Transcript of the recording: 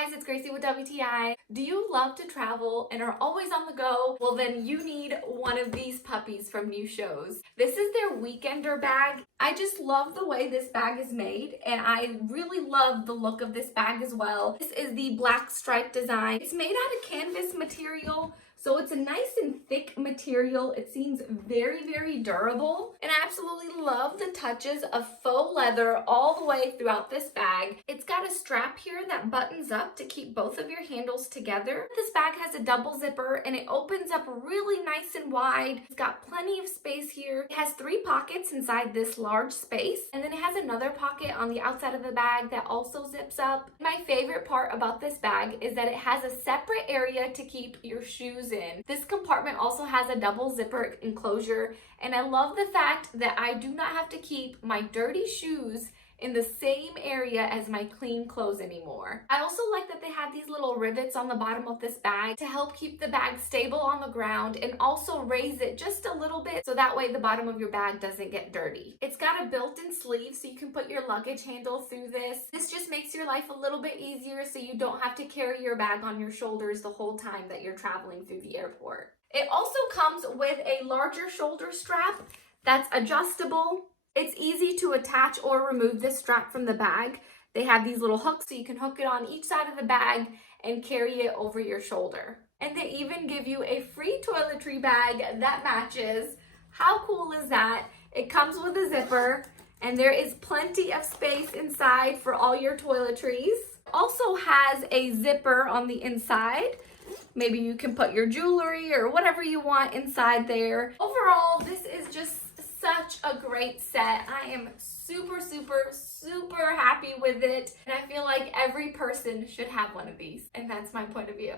guys, it's Gracie with WTI. Do you love to travel and are always on the go? Well, then you need one of these puppies from Newshows. This is their weekender bag. I just love the way this bag is made, and I really love the look of this bag as well. This is the black stripe design. It's made out of canvas material, so it's a nice and thick material. It seems very, very durable. And I absolutely love the touches of faux leather all the way throughout this bag. It's got a strap here that buttons up to keep both of your handles together. This bag has a double zipper and it opens up really nice and wide. It's got plenty of space here. It has 3 pockets inside this large space. And then it has another pocket on the outside of the bag that also zips up. My favorite part about this bag is that it has a separate area to keep your shoes in. This compartment also has a double zipper enclosure, and I love the fact that I do not have to keep my dirty shoes in the same area as my clean clothes anymore. I also like that they have these little rivets on the bottom of this bag to help keep the bag stable on the ground and also raise it just a little bit so that way the bottom of your bag doesn't get dirty. It's got a built-in sleeve so you can put your luggage handle through this. This just makes your life a little bit easier so you don't have to carry your bag on your shoulders the whole time that you're traveling through the airport. It also comes with a larger shoulder strap that's adjustable. It's easy to attach or remove this strap from the bag. They have these little hooks so you can hook it on each side of the bag and carry it over your shoulder. And they even give you a free toiletry bag that matches. How cool is that? It comes with a zipper and there is plenty of space inside for all your toiletries. Also has a zipper on the inside. Maybe you can put your jewelry or whatever you want inside there. Overall, this is just such a great set. I am super happy with it, and I feel like every person should have one of these, and that's my point of view.